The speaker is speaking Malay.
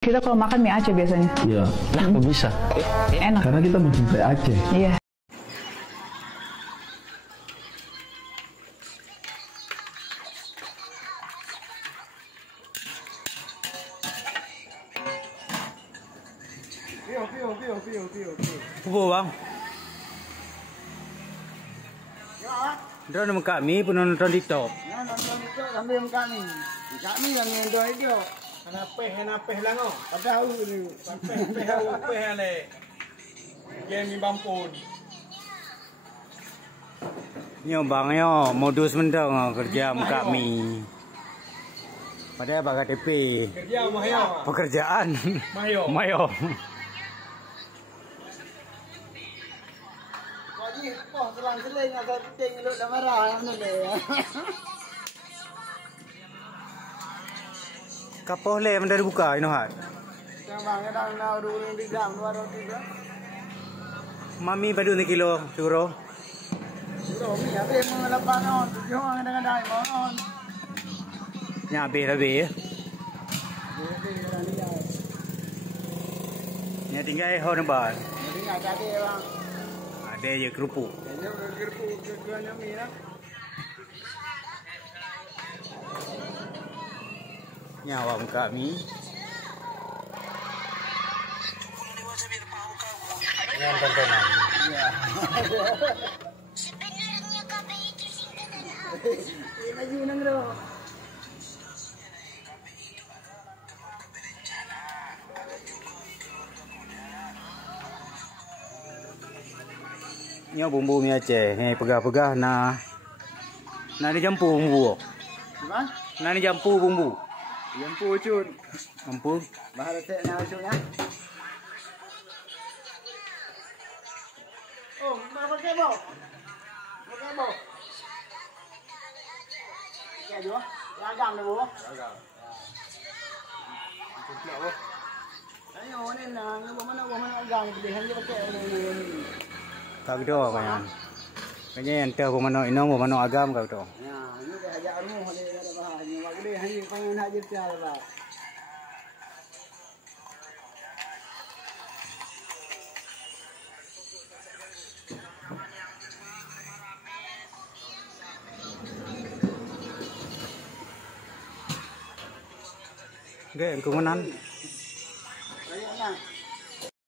Kita kalau makan mie Aceh biasanya. Iya. Lah, kok bisa? Enak. Karena kita mencintai Aceh. Iya. Apa bang? Dia nonton kami pun nonton TikTok. Ya, nonton itu sambil kami. Kami yang nonton itu. Hanapeh lang oh. Tahu ni. Hanapeh ale. Game ni bampun. Nyo bang yo modus mendong kerja kami. Padahal baga TP. Kerja mayo. Pekerjaan. Mayo. Mayo. Jadi, selang-seling atau ting lu dah marah yang tu le. Kapoh le mendari buka ino hat. Bang kadang nak dulu di jam 2 roti tu. Mami badu ni kilo suro. Suruh mi habis melapan on, 7 orang kadang-kadang on. Nya habis lebih. Nya tinggal ho nembar. Jadi ada bang. Ada je kerupuk. Dia gerpu keduanya mi lah. Nyawa kami. Yang tontonan. Ya. Sebenarnya KPI itu singkatan apa? Ini lagi nang do. Nyo bumbu mi Aceh, ni pegah-pegah na dijampu bumbu. Gimana? Na dijampu bumbu. Yang pucun. Jampu. Bahasa tek nak ucunnya. Oh, mana pakai bau? Pakai bau. Ya juga. Ragam dah bau. Agak. Cukup apa? Ayo ni nang, mana agam pilihan dia pakai ni. Tak betul kan. Kayaknya yang tahu mana inong mana agam kau tu. Ya, ni dah ajak rumah dia dah bahas. Ni wak gede hanya panggil nak je tiar lah. Gak, kemudian